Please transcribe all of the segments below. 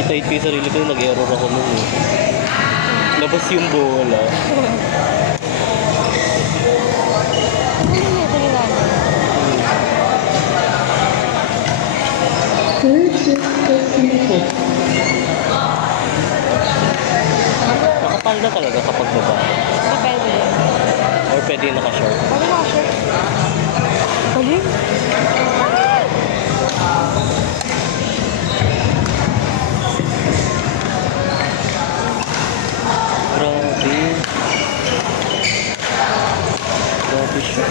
Itahit ko yung sarili ko, nag-error ako nun eh. Labas yung bola. Nakapal na talaga kapag baba. Depende. Or pwede naka-short. Pwede mo siya. Galing. Grabe. Grabe siya.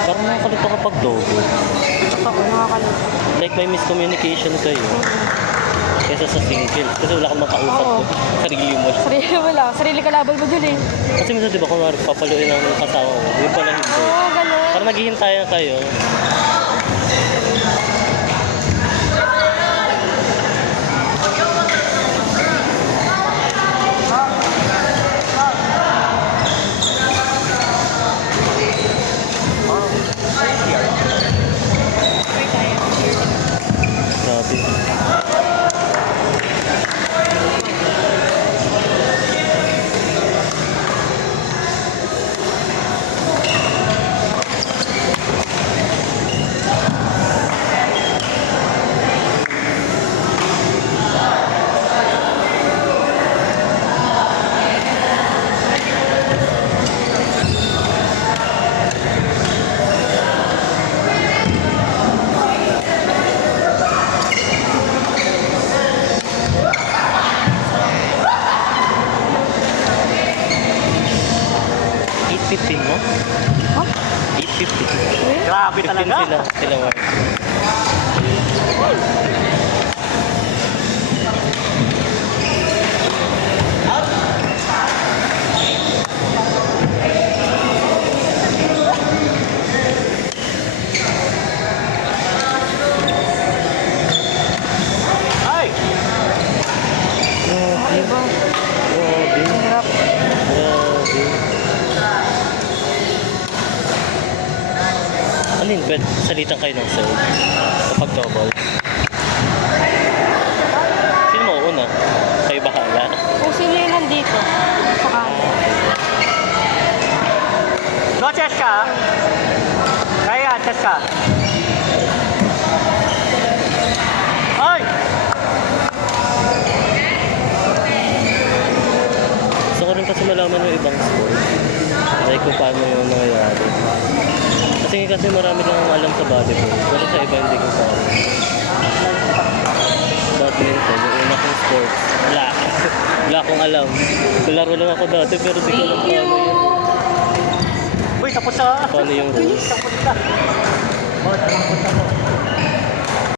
Parang nakakalito kapag dogo. Ako, nakakalito. Like may miscommunication kayo. Kesa sa single. Kasi wala kang makausap Oo. ko. Sarili mo. Sarili mo lang. Sarili kalaban mo dun eh. Kasi minsan di ba kung papaluin ang kasama mo, yun pala hindi. Oo, ganun. Parang naghihintayan kayo. Grabe. $8.50 mo? Ha? $8.50. Grabe 15 talaga. sila Mark. Ay! Iba. Grabe. Hirap. Grabe. Ano yun? Salitan kayo ng serve kapag double. Sino mo una? Kayo bahala. Kung sino yung nandito. Sa kanan. No, chess ka. Kaya, chess ka. Ay! Gusto ko rin kasi malaman yung ibang sport. Like kung paano yung nangyayari. Kasi marami lang alam sa volleyball. Pero sa iba hindi ko pa alam. Badminton, yung una kong sports. Wala. Wala akong alam. Laro lang ako dati pero di ko alam paano yun. Uy, tapos sa... Paano yung rules. Tapos na. Oh, tapos na.